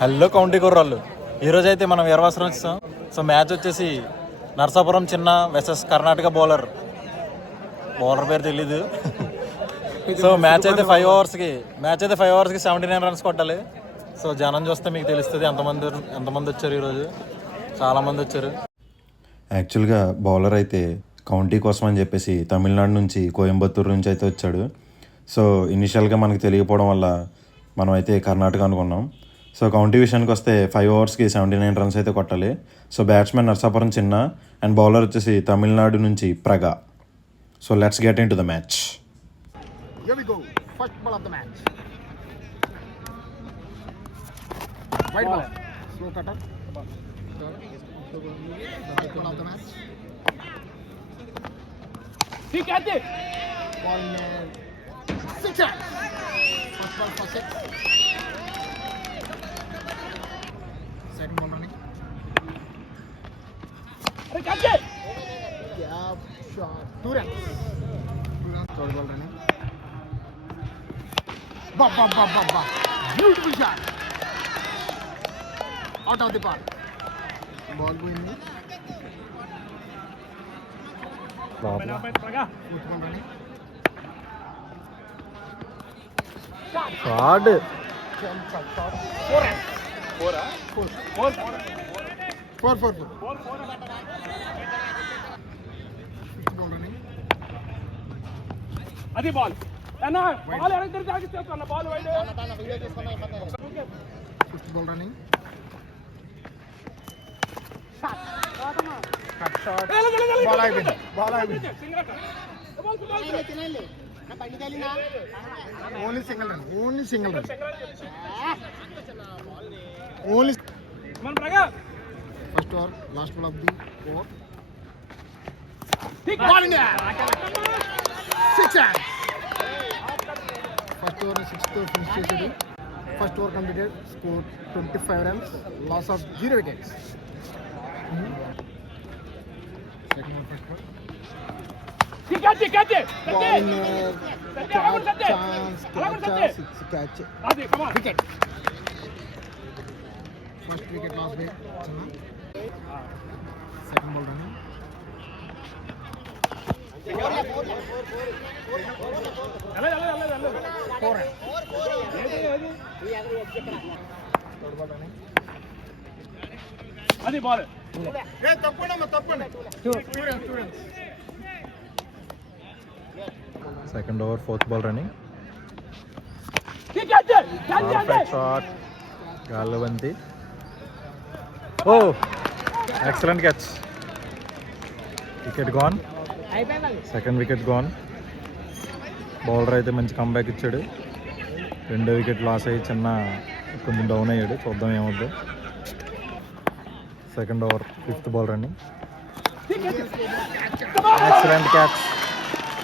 Hello county కుర్రాళ్ళు, ఈరోజు అయితే మనం వీరవాసరం వచ్చాం. సో మ్యాచ్ వచ్చేసి నరసాపురం చిన్న వెసెస్ కర్ణాటక బౌలర్ పేరు తెలీదు. సో మ్యాచ్ అయితే 5 ఓవర్స్కి 79 రన్స్ కొట్టాలి. సో జనం చూస్తే మీకు తెలుస్తుంది ఎంతమంది వచ్చారు. ఈరోజు చాలామంది వచ్చారు. యాక్చువల్గా బౌలర్ అయితే కౌంటీ కోసం అని చెప్పేసి తమిళనాడు నుంచి కోయంబత్తూరు నుంచి అయితే వచ్చాడు. సో ఇనిషియల్గా మనకు తెలియకపోవడం వల్ల మనం అయితే కర్ణాటక అనుకున్నాం. సో కౌంటీ విషయానికి వస్తే 5 ఓవర్స్కి 79 రన్స్ అయితే కొట్టాలి. సో బ్యాట్స్మెన్ నర్సాపురం చిన్న అండ్ బౌలర్ వచ్చేసి తమిళనాడు నుంచి Praga. So let's get into the match. Here we go. First ball of the match. Wide ball. Slow cutter. First ball of the match. He got it. Ball in 6 runs. First ball for 6. Second ball running. He got it. Yeah, shot. 2 runs. Third ball running. Ba. Beautiful shot. Out of the park. Ball going in. Fourth ball running. Shot 4 runs. 4. 4. Fifth ball running. అది ball అన్న ball ఎక్కడ తాగిస్తాను ball wide Fifth ball running. Cut shot Ball అయిపోయింది. Only single run. Only. మన Praga First over, last ball of the over. Ball in there. 6 runs. First over 6th over finish చేసాడు. First over completed. Score 25 runs. Loss of 0 wickets. Second over first ball. Cut Ball in chance. It's catch. అది come on Wicket. First wicket lost by Channa. Second ball running. అలా 4 runs. Third ball running. అది ball తప్పండి. 2 runs. Second over 4th ball running. Cut shot గాల్లో బంతి. Oh excellent catch. Wicket gone. Second wicket gone. Bowler అయితే మంచి కంబ్యాక్ ఇచ్చాడు. రెండో wicket loss అయ్యి కొంచెం డౌన్ అయ్యాడు. చూద్దాం ఏమవుద్దు. Second over 5th ball running. Excellent catch.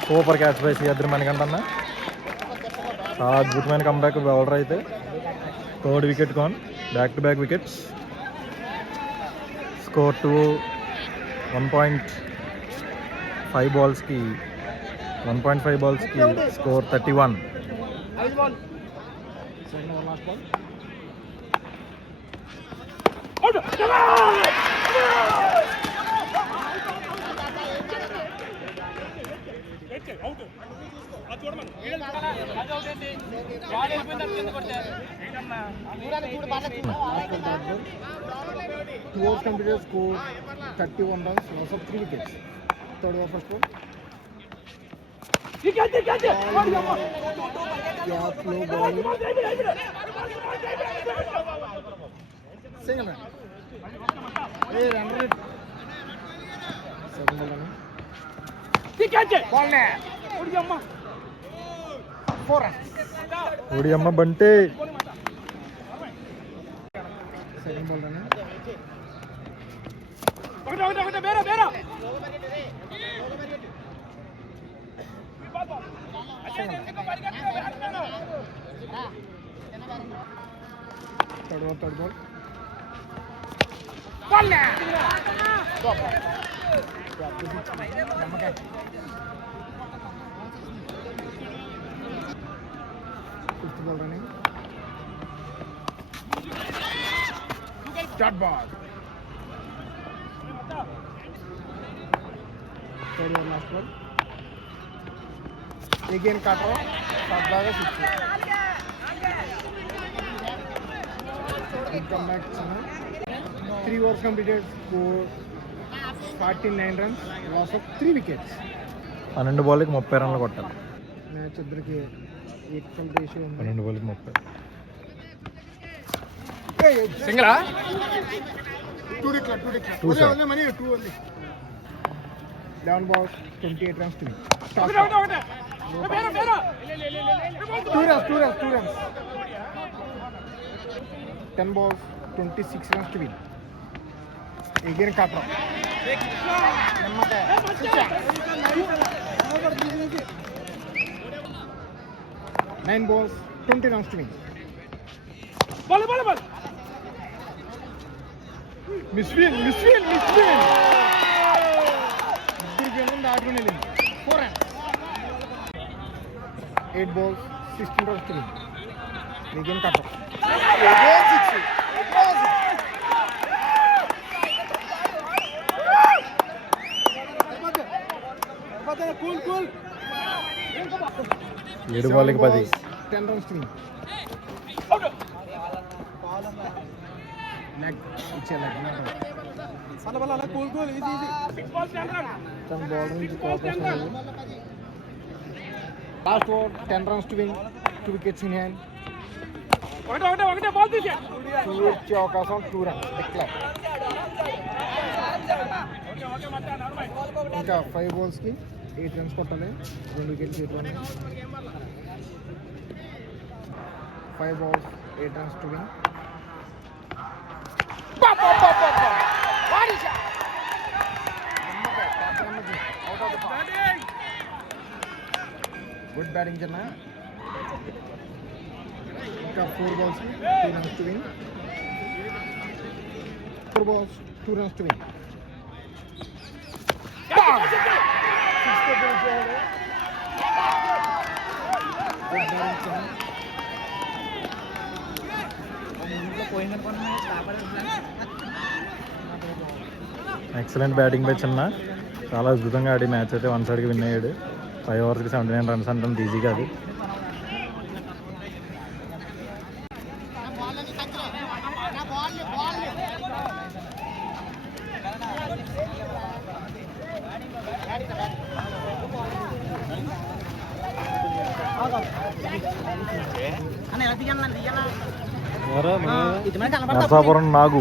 Super catch by Siyadri మణికంఠన్న. చాలా అద్భుతమైన కంబ్యాక్ బౌలర్ అయితే. Third wicket gone. Back to back wickets. Score 1.5 బాల్స్కి score 31. Second over last ball. Two overs completed. Score 31 runs. Loss of 3 wickets. Third over first ball. Yeah, slow ball. Single run. Hey, under it. Second ball running. Ball net. 4 runs. ఓడి అమ్మ బంటే. Second ball running. ఒకటే Bera Third ball. Fifth ball running. Dot ball. Third over last ball. Again cutter. Shot ball 6. Come back. 3 overs completed. Score 49 runs. Loss of 3 wickets. 12 బాల్కి 30 రన్లు కొట్టాలి. మ్యాచ్ ఇద్దరికి equal ratio ఉంది. 12 బాల్కి 30. సింగిలా 2 declare. Two, sir. only money 2 only. 11 balls 28 runs to win. ఒకటే ఒకటే ఒకటే పేరు పేరు 2 runs. 10 balls 26 runs to win. Again cut off. 9 balls 20 runs to win. Ball ball ball Misfield. Daadrunelli 4 runs. 8 balls 16 runs to win. Again cut off. Again 6. Cool. 7 Balki 10. 10 runs to win. Leg. Cool. Easy. 10 ball నుంచి cooperation. Last over 10 runs to win. 2 wickets in hand. ఒకటే బాల్ తీసే 2 వచ్చే అవకాశం 2 runs. Declare. ఇంకా 5 balls కి 8 runs కొట్టాలి. 2 wickets 8 runs. 5 balls 8 runs to win. Good batting Janna. ఇంకా 4 balls 2 runs to win. 4 balls 2 runs to win. Good batting Janna. Excellent batting పై చిన్న చాలా అద్భుతంగా ఆడి మ్యాచ్ అయితే 1 సైడ్కి విన్ అయ్యాడు. 5 ఓవర్స్కి 79 రన్స్ అంటే ఈజీగా అది. నరసాపురం నాగు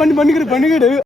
బండి